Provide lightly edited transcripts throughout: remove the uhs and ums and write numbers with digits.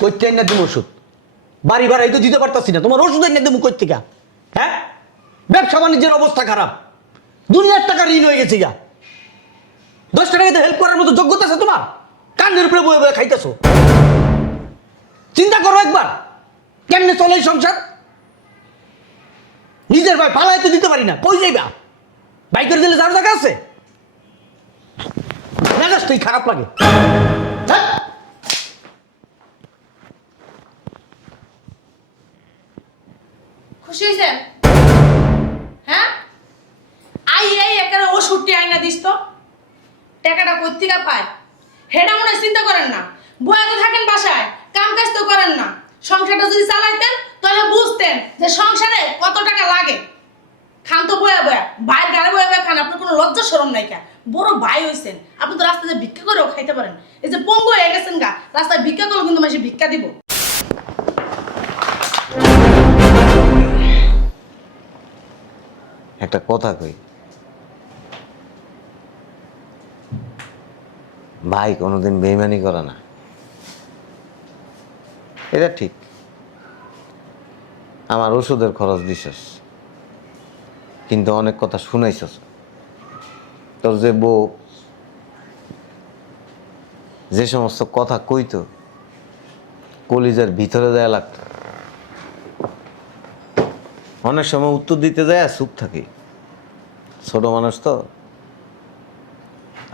কইতে না তুমি ওষুধ বাড়ি ভাড়াই তো দিতে পারতাছি না, তোমার ওষুধ এনে দেবো কই থেকে? হ্যাঁ, ব্যবসা বাণিজ্যের অবস্থা খারাপ, দুনিয়ার টাকা ঋণ হয়ে গেছে গা। 10 টাকাতে হেল্প করার মতো যোগ্যতা আছে তোমার? কান্নের উপরে বয়ে বয়ে খাইতেছো। চিন্তা করো একবার, কেমনে চলে এই সংসার? নিজের ভাই পালাই তো দিতে পারি না, কই যাইবা? বাইক করে দিলে যার জায়গা আছে? মেজাজ তুই খারাপ লাগে। ধ্যাৎ। খুশি হয়েছেন? হ্যাঁ, এই একেবারে ওষুধটি আইনা দিস তো। টাকাটা কই থেকে পায় হেডা মনে হয় চিন্তা করেন না। বয়া তো থাকেন বাসায়, কাম কাজ তো করেন না। সংসারটা যদি চালাইতেন তাহলে বুঝতেন যে সংসারে কত টাকা লাগে। খান তো বয়া বয়া, ভাইয়ের গাড়ি বয়া বয়া খান, আপনার কোনো লজ্জা শরম নাই কা। বড় ভাই হইছেন, আপনি তো রাস্তায় ভিক্ষা করেও খাইতে পারেন। এই যে পঙ্গু হয়ে গেছেন গা, রাস্তায় ভিক্ষা করলেও কিন্তু মাসে ভিক্ষা দিব। একটা কথা কই, ভাই কোনোদিন বেইমানি করে না, এটা ঠিক। আমার ওষুধের খরচ দিছস, কিন্তু অনেক কথা শুনাইছস। তোর যে বউ যে সমস্ত কথা কইতো, কলিজার ভিতরে দেয়া লাগতো, অনেক সময় উত্তর দিতে যায় চুপ থাকি। ছোট মানুষ তো,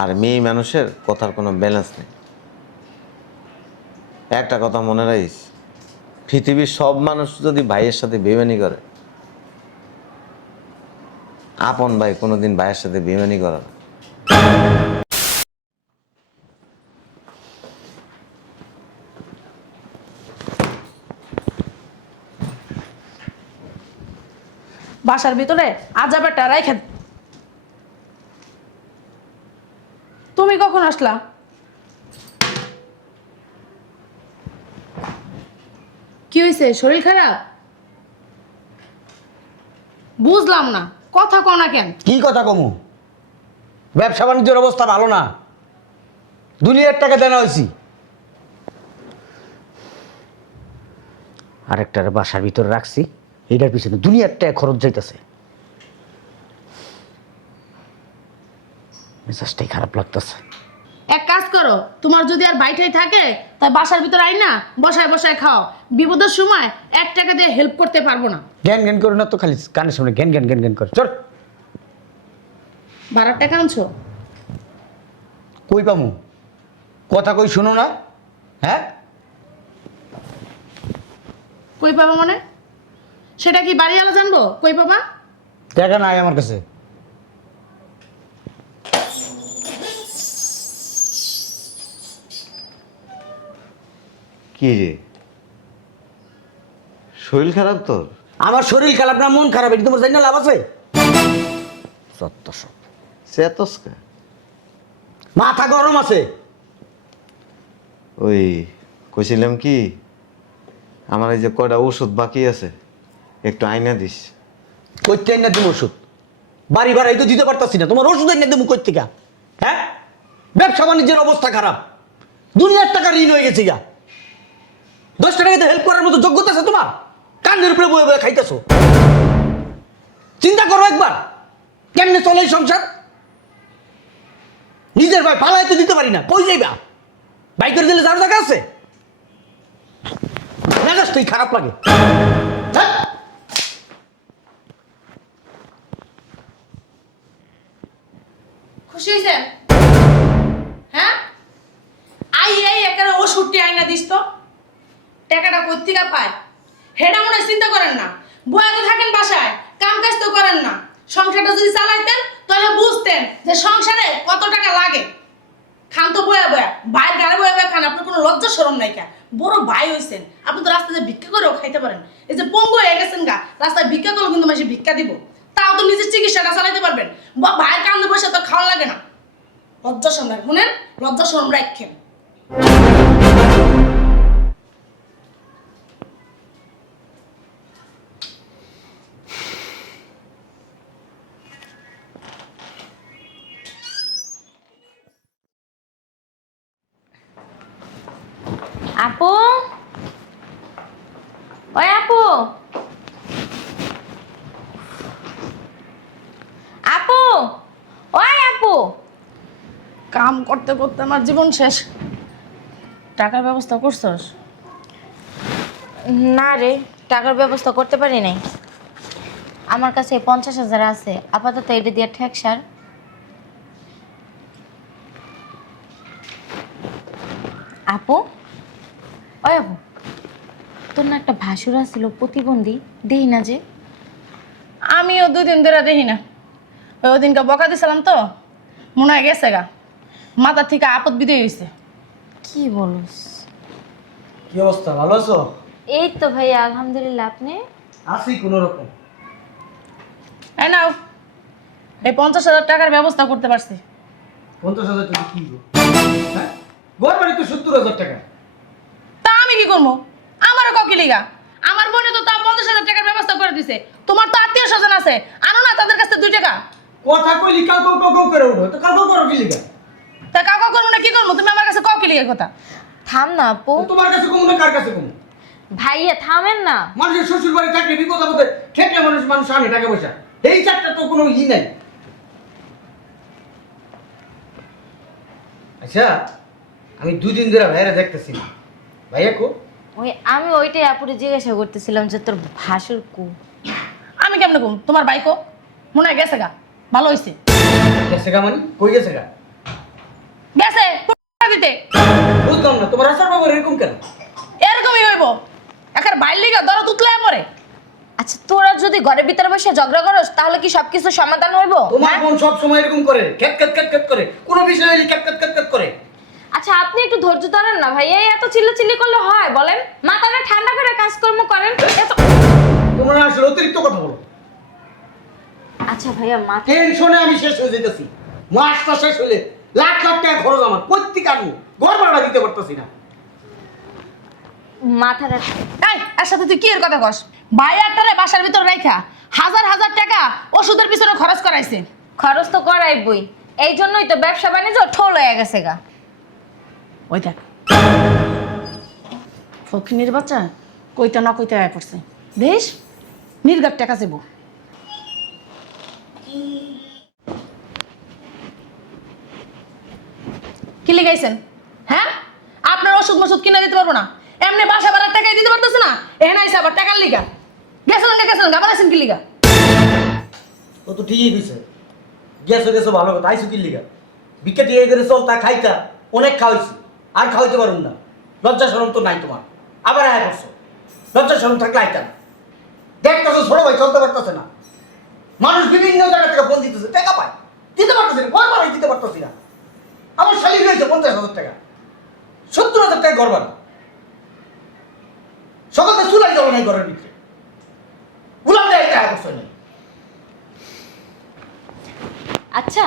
আর মেয়ে মানুষের কথার কোনো ব্যালেন্স নেই। একটা কথা মনে রাখিস, পৃথিবীর সব মানুষ যদি ভাইয়ের সাথে বেইমানি করে, আপন ভাই কোনোদিন ভাইয়ের সাথে বেইমানি করে না। বাসার ভিতরে আজাবেটা রাইখা। তুমি কখন আসলা? কি হয়েছে, শরীর খারাপ? বুঝলাম না, কথা কও না কেন? কি কথা কমু? ব্যবসা বাণিজ্যের অবস্থা ভালো না, দুনিয়ার টাকা দেনা হয়েছি। আরেকটার বাসার ভিতরে রাখছি, এটার পিছনে দুনিয়ার টাকা খরচ যাইতেছে। মেজাজটাই খারাপ লাগতেছে। এক কাজ করো, তোমার যদি আর বাইটাই থাকে তাই বাসার ভিতরে আই না বসায় বসায় খাও। বিপদের সময় 1 টাকা দিয়ে হেল্প করতে পারবো না। জ্ঞান জ্ঞান করে না তো, খালি কানের সামনে জ্ঞান জ্ঞান জ্ঞান জ্ঞান করে। চল। 12 টাকা আনছো? কই পামু? কথা কই শুনো না? হ্যাঁ, কই পাবা মানে? সেটা কি বাড়িওয়ালা জানবো কই পাবা? টাকা নাই আমার কাছে। কি রে, শরীর খারাপ তোর? আমার শরীর খারাপ না মন খারাপ, এটা তোমার জানি না লাভ আছে? সত্য সব চেতসকা, মাথা গরম আছে। ওই কইছিলাম কি, আমার এই যে কয়টা ওষুধ বাকি আছে একটু আইনা দিস। কইতে না তুমি ওষুধ বাড়ি ভাড়াই তো দিতে পারতাছি না, তোমার ওষুধ এনে দেবো কই থেকে? হ্যাঁ, ব্যবসা বাণিজ্যের অবস্থা খারাপ, দুনিয়ার টাকা ঋণ হয়ে গেছে গা। 10 টাকাতে হেল্প করার মতো যোগ্যতা আছে তোমার? কান্নের উপরে বয়ে বয়ে খাইতেছো। চিন্তা করো একবার, কেমনে চলে এই সংসার? নিজের ভাই পালাই তো দিতে পারি না, কই যাইবা? বাইক করে দিলে যার জায়গা আছে? মেজাজ তুই খারাপ লাগে। ধ্যাৎ। খুশি হয়েছেন? হ্যাঁ, এই একেবারে ওষুধটি আইনা দিস তো। টাকাটা কই থেকে পায় হেডা মনে হয় চিন্তা করেন না। বয়া তো থাকেন বাসায়, কাম কাজ তো করেন না। সংসারটা যদি চালাইতেন তাহলে বুঝতেন যে সংসারে কত টাকা লাগে। খান তো বয়া বয়া, ভাইয়ের গাড়ি বয়া বয়া খান, আপনার কোনো লজ্জা শরম নাই কা। বড় ভাই হইছেন, আপনি তো রাস্তায় ভিক্ষা করেও খাইতে পারেন। এই যে পঙ্গু হয়ে গেছেন গা, রাস্তায় ভিক্ষা করলেও কিন্তু মাসে ভিক্ষা দিব। তাও তো নিজের চিকিৎসাটা চালাইতে পারবেন। ভাইয়ের কান্দে বসে তো খাওয়া লাগে না। লজ্জা শরম রাখ, শুনেন, লজ্জা শরম রাখেন। আপু, ওই আপু, আপু, ওই আপু। কাম করতে করতে আমার জীবন শেষ। টাকার ব্যবস্থা করছস? না রে, টাকার ব্যবস্থা করতে পারি নাই। আমার কাছে 50,000 আছে, আপাতত এটা দিয়ে ঠেক সার। আপু, ওই আপু, তোর না একটা ভাসুর ছিল প্রতিবন্ধী, দেই না যে? আমিও 2 দিন ধরে দেখি না। ওই দিনকে বকা দিছিলাম তো, মনে হয় গেছে গা, মাথা থেকে আপদ বিদে হয়েছে। কি বলস? কি অবস্থা, ভালো আছো? এই তো ভাইয়া, আলহামদুলিল্লাহ। আপনি? আছি কোনো রকম। এই নাও, এই 50,000 টাকার ব্যবস্থা করতে পারছি। 50,000 টাকা কি গো? হ্যাঁ, ঘর বাড়ি তো 70,000 টাকা। তা আমি কি করবো? আমারও ককি লিগা। আমার বোনে তো তা 50,000 টাকার ব্যবস্থা করে দিছে। তোমার তো আত্মীয় স্বজন আছে, আনো না তাদের কাছে 2 টাকা। কথা কইলি কাউ কাউ কাউ কাউ করে উঠো, তো কাউ কাউ করো কি লিগা? তা কাকা করবো না কি করবো? তুমি আমার কাছে ককি লিগা কথা। থাম না আপু। তোমার কাছে কমু না কার কাছে কমু? ভাইয়া থামেন না। মানুষের শ্বশুর বাড়ি থাকলে বিপদ আপদে ঠেকলে মানুষ আনে টাকা পয়সা। এই চারটা তো কোনো নাই। আচ্ছা, আমি 2 দিন ধরে ভাইরা দেখতেছি না। ভাইয়া কো? আমি ওইটাই আপুরে জিজ্ঞাসা করতেছিলাম যে তোর ভাসুর কু। আমি কেমনে কম? তোমার বাইকও মনে হয় গেছে গা, ভালো হয়েছে। গেছে গা মানে? কই গেছে গা? গেছে দিতে। বুঝলাম না, তোমার আসার বাবা এরকম কেন? এরকমই হইব। একার বাইর লিগা দরদ উতলে পড়ে। আচ্ছা, তোরা যদি ঘরের ভিতরে বসে ঝগড়া করস তাহলে কি সবকিছু সমাধান হইব? তোমার বোন সব সময় এরকম করে, খেত খেত খেত খেত করে, কোনো বিষয় হইলে খেত খেত খেত খেত করে। আচ্ছা, আপনি একটু ধৈর্য ধরেন না ভাইয়া। এত চিল্লাচিল্লি করলে হয় বলেন? মাথাটা ঠান্ডা করে কাজকর্ম করেন। তোমরা আসলে অতিরিক্ত কথা বলো। আচ্ছা ভাইয়া, মাথা টেনশনে আমি শেষ হয়ে যেতেছি। মাসটা শেষ হলে লাখ লাখ টাকা খরচ আমার, প্রত্যেক আনবো, ঘর ভাড়া দিতে পারতেছি না। মাথাটা এই, এর সাথে তুই কি এর কথা কস? ভাই একটারে বাসার ভিতর রাইখা হাজার হাজার টাকা ওষুধের পিছনে খরচ করাইছে। খরচ তো করাইবই, এই জন্যই তো ব্যবসা বাণিজ্য ঠোল হয়ে গেছে গা। ওই দেখ, ফকিনের বাচ্চা কইতে না কইতে আয় পড়ছে। বেশ নির্গাত টাকা যাবো। কি লিখাইছেন? হ্যাঁ, আপনার ওষুধ মষুধ কিনে দিতে পারবো না। এমনি বাসা ভাড়ার টাকাই দিতে পারতেছে না, এখানে আইসা আবার টাকার লিগা। গেছিলেন আবার আছেন কি লিগা? ও তো ঠিকই কইছে, গেছো গেছো ভালো কথা, আইসু কি লিগা? বিকে দিয়ে করে চল, তা খাইতা অনেক খাওয়াইছি, আর খাওয়াইতে পারুন না। লজ্জা শরম তো নাই তোমার, আবার আয় করছো। লজ্জা শরম থাকলে আইতাম। দেখতেছো ছোট ভাই চলতে পারতেছে না, মানুষ বিভিন্ন জায়গা থেকে ফোন দিতেছে, টাকা পায়, দিতে পারতেছি না, ঘর ভাড়াই দিতে পারতেছি না। আমার শালি রয়েছে 50,000 টাকা, 70,000 টাকা ঘর ভাড়া। সকালে চুলাই যাবো নাই ঘরের ভিতরে, গুলাম দেয় টাকা করছো না। আচ্ছা,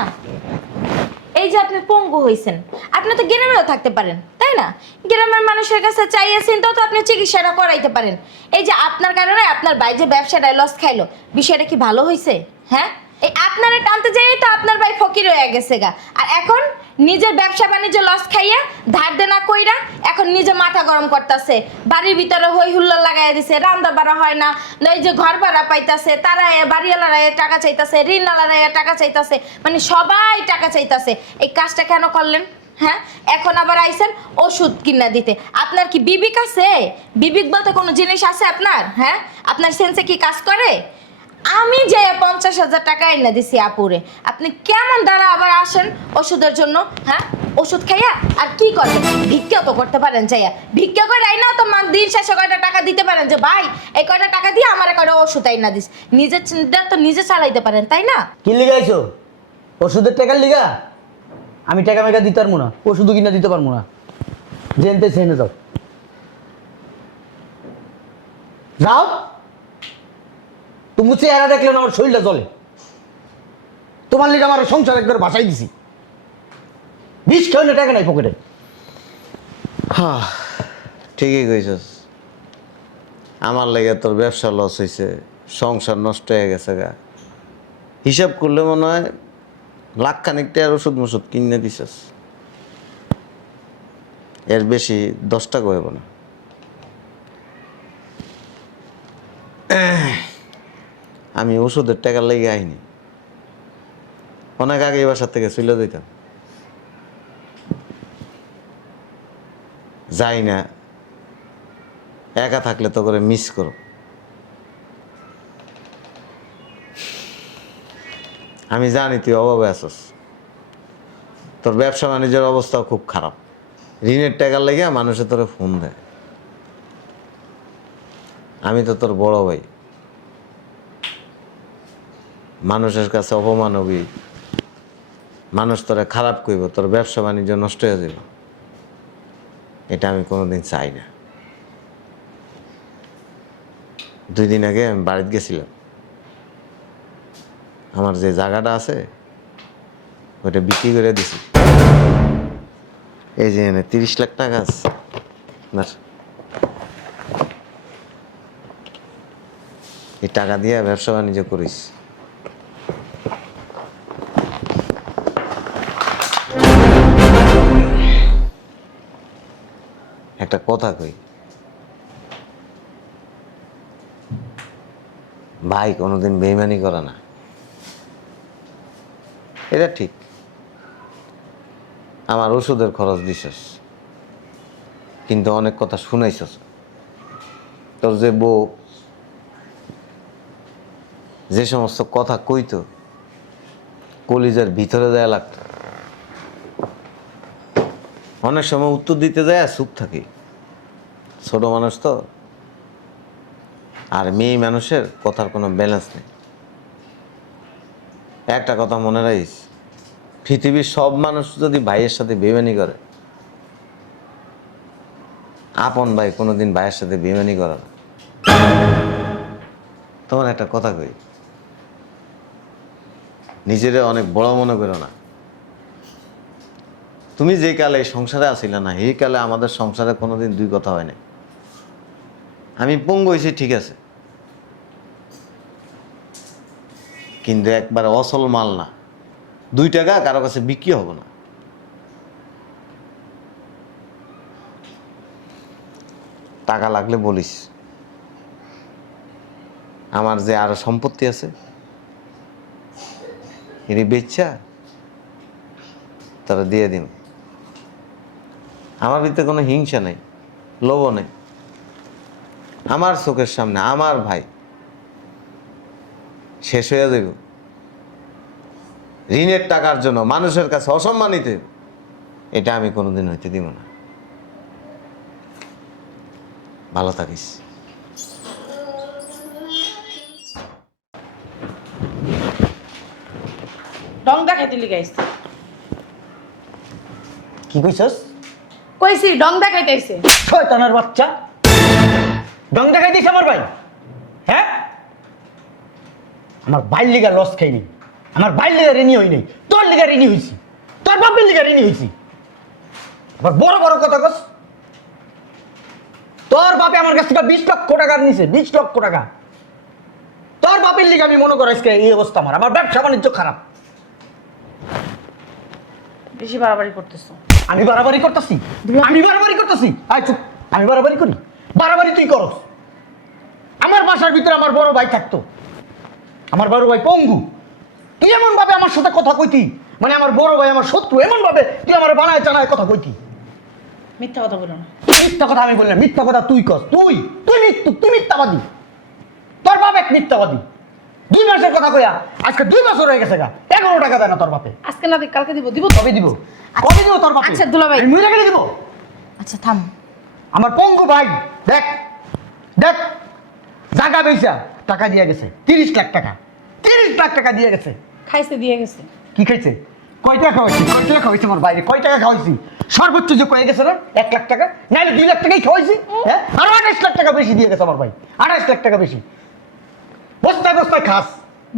এই যে আপনি পঙ্গু হয়েছেন, আপনি তো গ্রামেও থাকতে পারেন, তাই না? গ্রামের মানুষের কাছে চাইয়েছেন তো আপনি চিকিৎসাটা করাইতে পারেন। এই যে আপনার কারণে আপনার ভাই যে ব্যবসাটায় লস খাইলো, বিষয়টা কি ভালো হয়েছে? হ্যাঁ, এই আপনারে টানতে যাই তো আপনার ভাই ফকির হয়ে গেছে গা। আর এখন নিজের ব্যবসা বাণিজ্য লস খাইয়া ধার দেনা কইরা এখন নিজে মাথা গরম করতেছে। বাড়ির ভিতরে হই হুল্লোড় লাগাই দিছে, রান্না বাড়া হয় না, এই যে ঘর ভাড়া পাইতাছে, তারা বাড়িওয়ালারা টাকা চাইতাছে, ঋণওয়ালারা টাকা চাইতাছে, মানে সবাই টাকা চাইতাছে। এই কাজটা কেন করলেন? হ্যাঁ, এখন আবার আইছেন ওষুধ কিনা দিতে। আপনার কি বিবেক আছে? বিবেক বলতে কোনো জিনিস আছে আপনার? হ্যাঁ, আপনার সেন্সে কি কাজ করে? আমি যে 50,000 টাকা এনে দিছি আপুরে, আপনি কেমন দ্বারা আবার আসেন ওষুধের জন্য? হ্যাঁ, ওষুধ খাইয়া আর কি করেন? ভিক্ষা তো করতে পারেন, চাইয়া ভিক্ষা করে আইনাও তো দিন শেষে কয়টা টাকা দিতে পারেন যে ভাই এই কয়টা টাকা দিয়ে আমার কয়টা ওষুধ আইনা দিস। নিজের চিন্তা তো নিজে চালাইতে পারেন, তাই না? কি লিগা আইছো? ওষুধের টাকার লিগা? আমি টাকা মেকা দিতে পারবো না, ওষুধও কিনা দিতে পারবো না। জেনতে সেনে যাও, যাও। তুমি চেহারা দেখলে না আমার শরীরটা জ্বলে। তোমার লিগে আমার সংসার একবার বাসাই দিছি, বিষ খাওয়ানো টাকা নাই পকেটে। হ্যাঁ, ঠিকই কইছস। আমার লেগে তোর ব্যবসা লস হয়েছে, সংসার নষ্ট হয়ে গেছে গা। হিসাব করলে মনে হয় লাখখানিক টাকার ওষুধ মষুধ কিনে দিছস। এর বেশি 10 টাকা হইব না। আমি ওষুধের টাকা লেগে আইনি, অনেক আগে এই বাসার থেকে চলে যেতাম। যাই না, একা থাকলে তো করে মিস করো। আমি জানি তুই অভাবে আছস, তোর ব্যবসা বাণিজ্যের অবস্থাও খুব খারাপ। ঋণের টাকার লেগে মানুষে তোরে ফোন দেয়। আমি তো তোর বড় ভাই, মানুষের কাছে অপমান হবি, মানুষ তোরে খারাপ কইব, তোর ব্যবসা বাণিজ্য নষ্ট হয়ে যাবে, এটা আমি কোনোদিন চাই না। 2 দিন আগে আমি বাড়িতে গেছিলাম, আমার যে জায়গাটা আছে ওইটা বিক্রি করে দিছি। এই যে এনে 30 লাখ টাকা আছে না, এই টাকা দিয়ে ব্যবসা বাণিজ্য করিস। একটা কথা কই, ভাই কোনোদিন বেইমানি করে না, এটা ঠিক। আমার ওষুধের খরচ দিছস, কিন্তু অনেক কথা শুনাইছস। তোর যে বউ যে সমস্ত কথা কইতো, কলিজার ভিতরে দেয়া লাগতো, অনেক সময় উত্তর দিতে যায় আর চুপ থাকি। ছোট মানুষ তো, আর মেয়ে মানুষের কথার কোনো ব্যালেন্স নেই। একটা কথা মনে রাখিস, পৃথিবীর সব মানুষ যদি ভাইয়ের সাথে বেইমানি করে, আপন ভাই কোনোদিন ভাইয়ের সাথে বেইমানি করে না। তোমার একটা কথা কই, নিজেরে অনেক বড় মনে করো না। তুমি যে কালে এই সংসারে আসিলা না, এই কালে আমাদের সংসারে কোনোদিন 2 কথা হয় না। আমি পঙ্গু হয়েছি ঠিক আছে, কিন্তু একবার অসল মাল না, 2 টাকা কারো কাছে বিক্রি হবে না। টাকা লাগলে বলিস, আমার যে আরো সম্পত্তি আছে এর বেচা তারা দিয়ে দিন। আমার ভিতরে কোনো হিংসা নেই, লোভ নেই। আমার চোখের সামনে আমার ভাই শেষ হয়ে যাবে, ঋণের টাকার জন্য মানুষের কাছে অসম্মানিত, এটা আমি কোনোদিন হইতে দিব না। ভালো থাকিস। ডং দেখাইতে লিগাইছে। কি কইছস? কইছি ডং দেখাইতেছে। শয়তানের বাচ্চা, ডং দেখাই দিস আমার ভাই। হ্যাঁ, আমার বাইর লিগা লস খাইনি, আমার বাইর লিগা ঋণী হইনি, তোর লিগা ঋণী হইছি, তোর বাপের লিগা ঋণী হইছি। আবার বড় বড় কথা কস। তোর বাপে আমার কাছ থেকে 20 লক্ষ টাকা নিছে, 20 লক্ষ টাকা। তোর বাপের লিগা আমি মনে করি আজকে এই অবস্থা। আমার ব্যবসা বাণিজ্য খারাপ। বেশি বাড়াবাড়ি করতেছো। আমি বাড়াবাড়ি করতেছি? আমি বাড়াবাড়ি করতেছি? আয় চুপ, আমি বাড়াবাড়ি করি? বাড়াবাড়ি তুই করস। আমার বাসার ভিতরে আমার বড় ভাই থাকতো, আমার বড় ভাই পঙ্গু। তুই এমন ভাবে আমার সাথে কথা কইতি, মানে আমার বড় ভাই আমার শত্রু, এমন ভাবে তুই আমার বানায় চানায় কথা কইতি। মিথ্যা কথা বলো না। মিথ্যা কথা আমি বললাম? মিথ্যা কথা তুই কস। তুই মিথ্যাবাদী। তোর বাপ এক মিথ্যাবাদী। 2 মাসের কথা কইয়া আজকে 2 বছর হয়ে গেছে গা, 11 টাকা দেয় না তোর বাপে। আজকে না দিক কালকে দিব। দিব কবে দিব? কবে দিব তোর বাপে? আচ্ছা দুলাভাই, আমি মরে গেলে দিব। আচ্ছা থাম। আমার পঙ্গু ভাই দেখ দেখ, জায়গা বেচা টাকা দিয়ে গেছে 30 লাখ টাকা। 30 লাখ টাকা দিয়ে গেছে। খাইছে দিয়ে গেছে। কি খাইছে? কয় টাকা খাওয়াইছি? কয় টাকা খাওয়াইছি আমার বাইরে? কয় টাকা খাওয়াইছি? সর্বোচ্চ যে কয়ে গেছে না 1 লাখ টাকা, নাইলে 2 লাখ টাকাই খাওয়াইছি। হ্যাঁ, আরো 28 লাখ টাকা বেশি দিয়ে গেছে আমার ভাই। 28 লাখ টাকা বেশি। বস্তায় বস্তায় খাস।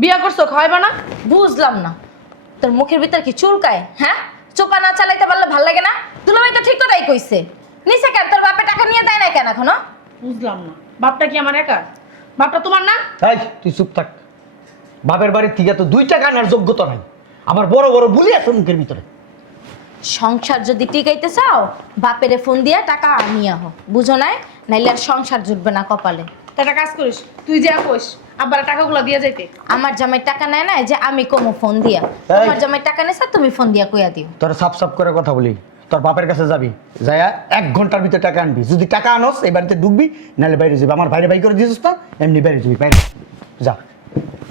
বিয়া করছো, খাওয়াইবা না? বুঝলাম না, তোর মুখের ভিতর কি চুলকায়? হ্যাঁ, চোপা না চালাইতে পারলে ভাল লাগে না? দুলাভাই তো ঠিক কথাই কইছে। নিচে কেন তোর বাপে টাকা নিয়ে দেয় না কেন এখনো? বুঝলাম না, বাপটা কি আমার একা? বাপটা তোমার না? এই তুই চুপ থাক। বাপের বাড়ির থেকে তো 2 টাকা আনার যোগ্যতা নাই। আমার বড় বড় বুলি আছে মুখের ভিতরে। সংসার যদি টিকাইতে চাও, বাপেরে ফোন দিয়া টাকা নিয়ে আহ, বুঝো নাই? নাইলে আর সংসার জুটবে না কপালে। তা একটা কাজ করিস, তুই যা কইস আব্বার টাকাগুলো দিয়ে যাইতে। আমার জামাই টাকা নেয় না, এই যে আমি কমো ফোন দিয়া। এই। তোমার জামাই টাকা নেছে, তুমি ফোন দিয়া কইয়া দিও। তোর সাপ সাপ করে কথা বলি, তোর বাপের কাছে যাবি, যাইয়া 1 ঘন্টার ভিতরে টাকা আনবি। যদি টাকা আনস এই বাড়িতে ঢুকবি, নাহলে বাইরে যাবি। আমার বাইরে বাই করে দিয়েছিস তো, এমনি বাইরে যাবি। বাইরে যা,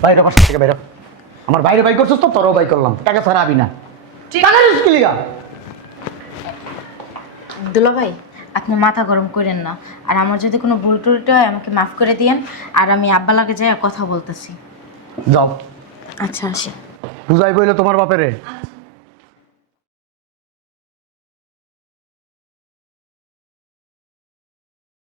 বাইরে বাসা থেকে বাইরে। আমার বাইরে বাই করছিস তো, তোরও বাই করলাম। টাকা ছাড়া আবি না। ঠিক টাকা নিস কি লিগা? দুলা ভাই, আপনি মাথা গরম করেন না। আর আমার যদি কোনো ভুল টুলটি হয় আমাকে মাফ করে দিয়েন। আর আমি আব্বা লাগে যাই কথা বলতেছি। যাও, আচ্ছা আসি। বুঝাই বইলে তোমার বাপেরে। আচ্ছা।